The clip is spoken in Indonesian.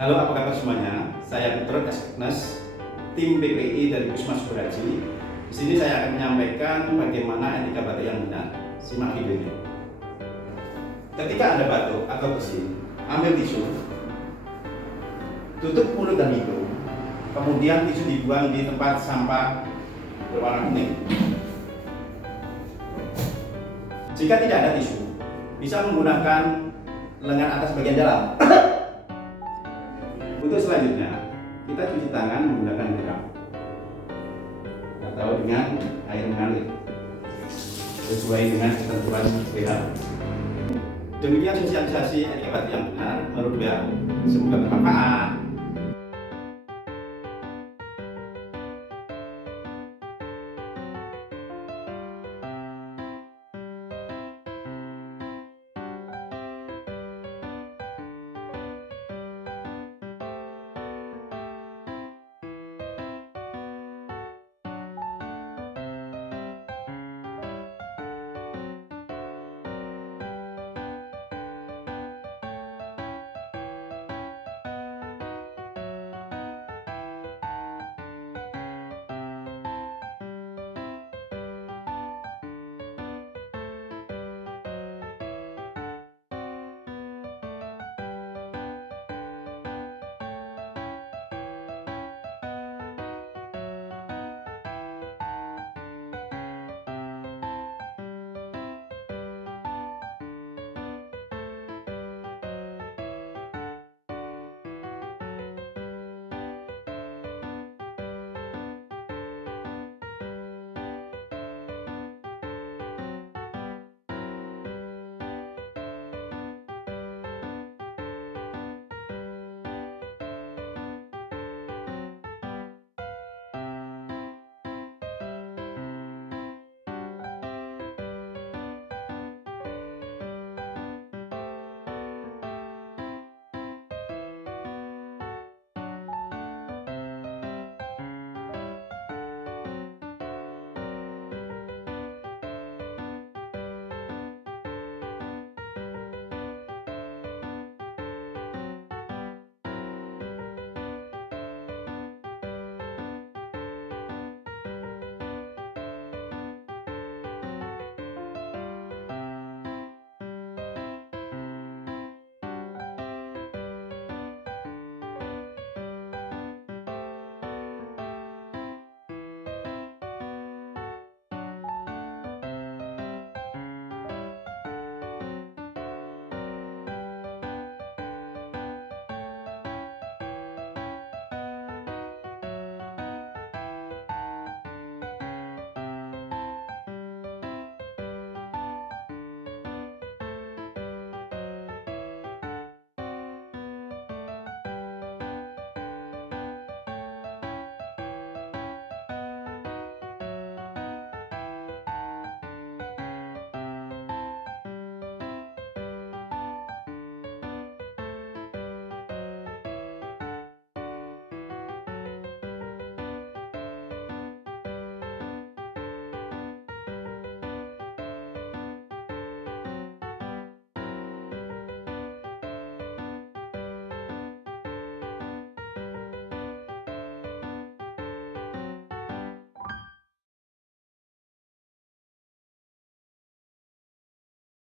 Halo, apa kabar semuanya? Saya Putra Kaskenas, tim BPI dari Puskesmas Sukuraji. Di sini saya akan menyampaikan bagaimana etika batuk yang benar. Simak videonya. Ketika Anda batuk atau bersin, ambil tisu, tutup mulut dan hidung, kemudian tisu dibuang di tempat sampah berwarna kuning. Jika tidak ada tisu, bisa menggunakan lengan atas bagian dalam. Untuk selanjutnya, kita cuci tangan menggunakan garam atau dengan air mengalir sesuai dengan ketentuan WHO. Demikian sosialisasi etika batuk yang benar menurut WHO. Semoga bermanfaat.